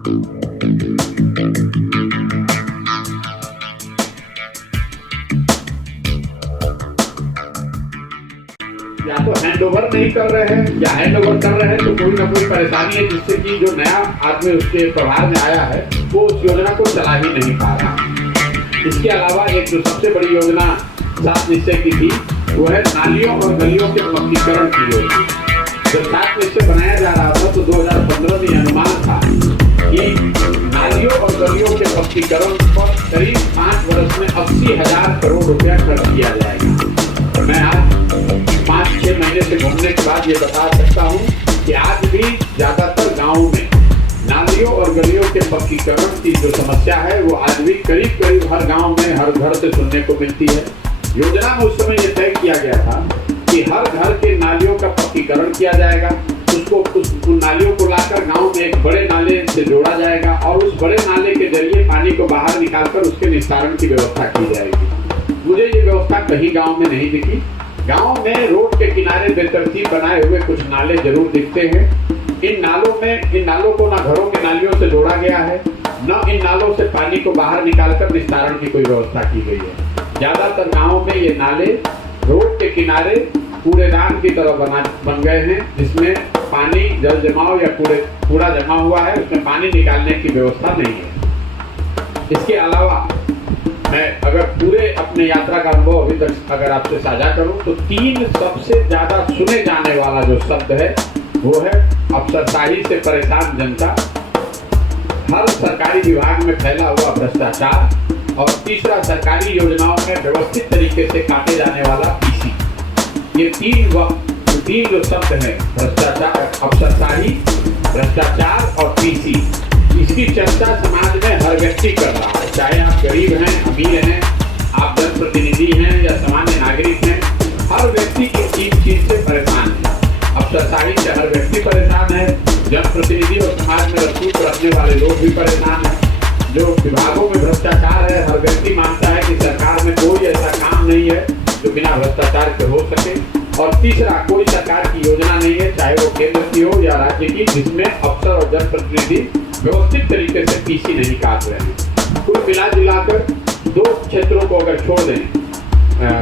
या तो hand over नहीं कर रहे हैं या हैंड ओवर कर रहे हैं तो कोई ना कोई परेशानी है जिससे कि जो नया आदमी उसके प्रभार में आया है वो उस योजना को चला ही नहीं पा रहा। इसके अलावा एक जो सबसे बड़ी योजना 7 निश्चय की थी वो है नालियों और गलियों के पक्कीकरण की योजना। जब 7 निश्चय बनाया जा रहा था तो 2015 में अनुमान था कि नालियों और गलियों के पक्कीकरण पर करीब 5 वर्ष में 80,000 करोड़ रुपया खर्च किया जाएगा। मैं आज 5-6 महीने से घूमने के बाद ये बता सकता हूँ कि आज भी ज्यादातर गाँव में नालियों और गलियों के पक्कीकरण की जो समस्या है वो आज भी करीब हर गांव में हर घर से सुनने को मिलती है। योजना में उस समय ये तय किया गया था कि हर घर के नालियों का पक्कीकरण किया जाएगा, उस नालियों को लाकर गांव में एक बड़े नाले से जोड़ा जाएगा और उस बड़े नाले के जरिए पानी को बाहर निकालकर उसके निस्तारण की व्यवस्था की जाएगी। मुझे ये व्यवस्था कहीं गाँव में नहीं दिखी। गाँव में रोड के किनारे बेतरतीब बनाए हुए कुछ नाले जरूर दिखते हैं। इन नालों को ना घरों के नालियों से जोड़ा गया है, न इन नालों से पानी को बाहर निकालकर निस्तारण की कोई व्यवस्था की गई है। ज्यादातर गांवों में ये नाले रोड के किनारे कूड़ेदान की तरह बन गए हैं, जिसमें पानी जल जमाव या कूड़ा जमा हुआ है, उसमें पानी निकालने की व्यवस्था नहीं है। इसके अलावा मैं अगर पूरे अपने यात्रा का अनुभव अभी तक अगर आपसे साझा करूं तो 3 सबसे ज्यादा सुने जाने वाला जो शब्द है वो है अफसरशाही से परेशान जनता, हर सरकारी विभाग में फैला हुआ भ्रष्टाचार और तीसरा सरकारी योजनाओं में व्यवस्थित तरीके से काटे जाने वाला पीसी। ये तीन जो शब्द हैं भ्रष्टाचार, अफसरशाही, भ्रष्टाचार और पीसी, इसकी चर्चा समाज में हर व्यक्ति कर रहा है, चाहे आप गरीब हैं, अमीर हैं, आप जनप्रतिनिधि हैं या सामान्य नागरिक हैं, हर व्यक्ति इस चीज से परेशान है। अफसरशाही से हर व्यक्ति परेशान है, जनप्रतिनिधि और समाज में रसूख रखने वाले लोग भी परेशान हैं। जो विभागों में भ्रष्टाचार है, हर व्यक्ति मानता है कि सरकार में कोई ऐसा काम नहीं है जो बिना भ्रष्टाचार के हो सके। और तीसरा, कोई सरकार की योजना नहीं है, चाहे वो केंद्र की हो या राज्य की, जिसमें अफसर और जनप्रतिनिधि व्यवस्थित तरीके से पीसी नहीं काट रहे हैं। कुल मिला जुलाकर 2 क्षेत्रों को अगर छोड़ दें,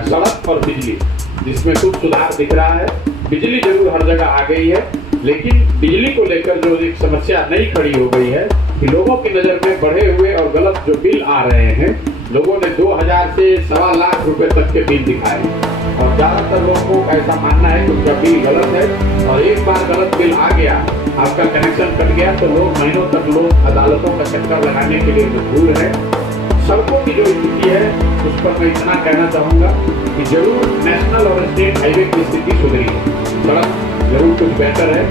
सड़क और बिजली, जिसमें कुछ सुधार दिख रहा है, बिजली जरूर हर जगह आ गई है, लेकिन बिजली को लेकर जो एक समस्या नई खड़ी हो गई है कि लोगों की नजर में बढ़े हुए और गलत जो बिल आ रहे हैं, लोगों ने 2000 से 1.25 लाख रुपए तक के बिल दिखाए और ज्यादातर लोगों का ऐसा मानना है कि उनका बिल गलत है और एक बार गलत बिल आ गया, आपका कनेक्शन कट गया तो लोग महीनों तक अदालतों का चक्कर लगाने के लिए मजबूर है। सड़कों की जो स्थिति है उस पर मैं इतना कहना चाहूँगा कि जरूर नेशनल और स्टेट हाईवे की स्थिति सुधरी है, सड़क जरूर कुछ बेहतर है,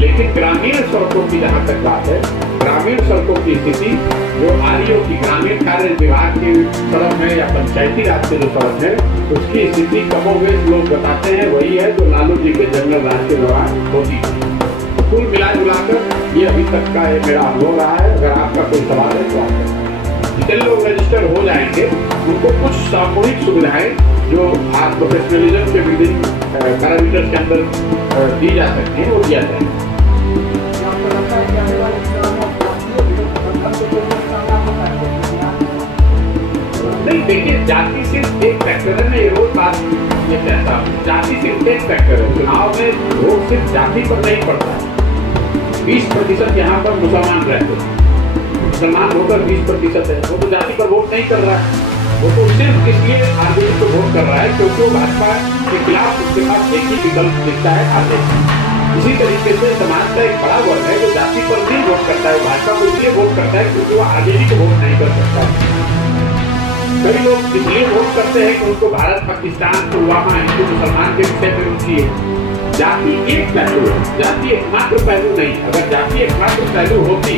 लेकिन ग्रामीण सड़कों की जहाँ तक बात है, ग्रामीण सड़कों की स्थिति जो आरईओ की ग्रामीण कार्य विभाग की सड़क है या पंचायती राज की जो सड़क है, उसकी स्थिति कमोबेश लोग बताते हैं वही है जो लालू जी के जंगल राज के दौरान होती थी। तो कुल मिला जुलाकर ये अभी तक का मेरा अनुभव रहा है। अगर आपका कोई सवाल है तो आप जितने लोग रजिस्टर हो जाएंगे उनको कुछ सामूहिक सुविधाएं जो आप प्रोफेशनलिज्म के विभिन्न पैरामीटर्स के अंदर दी जा सकती हैं वो दिया जाएगा। नहीं, देखिए, जाति सिर्फ एक फैक्टर है। मैं ये रोज बात ये कहता हूँ, जाति सिर्फ एक फैक्टर है। चुनाव में वोट सिर्फ जाति पर नहीं पड़ता है। 20% यहाँ पर मुसलमान रहते हैं, मुसलमान वोटर 20% है, वो तो जाति पर वोट नहीं कर रहा है, वो तो सिर्फ इसलिए आरजेडी को वोट कर रहा है क्योंकि वो भाजपा के खिलाफ उसके पास एक ही विकल्प दिखता है, आरजेडी। इसी तरीके से समाज का एक बड़ा वर्ग है जो जाति पर नहीं वोट करता है, भाजपा को इसलिए वोट करता है क्योंकि वो आरजेडी को वोट नहीं कर सकता है। कई लोग इसलिए वोट करते हैं कि उनको भारत, पाकिस्तान, पुलवामा, हिंदू मुसलमान के विषय में रुचि है। जाति एक पहलू है, जाति एकमात्र पहलू नहीं। अगर जाति एकमात्र पहलू होती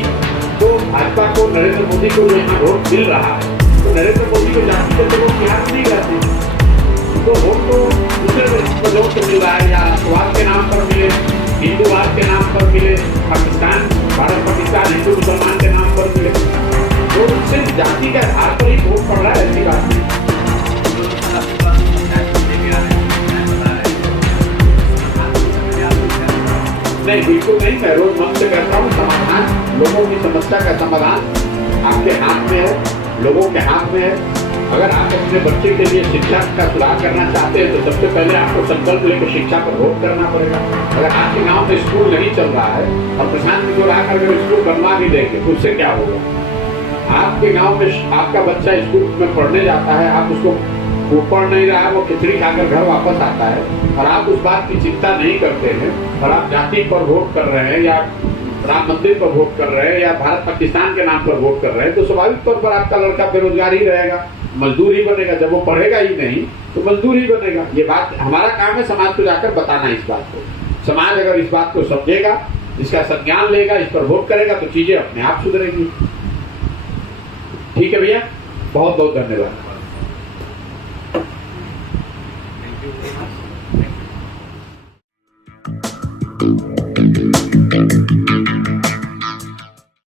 तो भाजपा को, नरेंद्र मोदी को जो यहाँ वोट मिल रहा है तो नरेंद्र मोदी को जाति के लोग बिहार नहीं रहते, तो वोट तो दूसरे लोगों से मिल रहा है, या राष्ट्रवाद के नाम पर मिले, हिंदूवाद के नाम पर मिले, पाकिस्तान, भारत पाकिस्तान, हिंदू मुसलमान के नाम पर मिले, तो सिर्फ जाति के आधार पर ही वोट पड़ रहा है, ऐसी बात नहीं। नहीं, बिल्कुल नहीं, मैं रोज मन से करता हूँ समाधान लोगों की समस्या का समाधान आपके हाथ में है, लोगों के हाथ में है। अगर आप अपने बच्चे के लिए शिक्षा का सुधार करना चाहते हैं तो सबसे पहले आपको संकल्प लेकर शिक्षा पर वोट करना पड़ेगा। अगर आपके गांव में स्कूल नहीं चल रहा है और प्रशांत किशोर आकर अगर स्कूल बनवा भी देंगे तो उससे क्या होगा? आपके गांव में आपका बच्चा स्कूल में पढ़ने जाता है, आप उसको वो पढ़ नहीं रहा है, वो खिचड़ी खाकर घर वापस आता है और आप उस बात की चिंता नहीं करते हैं और आप जाति पर वोट कर रहे हैं या राम मंदिर पर वोट कर रहे हैं या भारत पाकिस्तान के नाम पर वोट कर रहे हैं, तो स्वाभाविक तौर पर आपका लड़का बेरोजगार ही रहेगा, मजदूर ही बनेगा। जब वो पढ़ेगा ही नहीं तो मजदूर ही बनेगा। ये बात हमारा काम है समाज को जाकर बताना इस बात को। समाज अगर इस बात को समझेगा, इसका संज्ञान लेगा, इस पर वोट करेगा तो चीजें अपने आप सुधरेगी। ठीक है भैया, बहुत बहुत धन्यवाद। Thank you.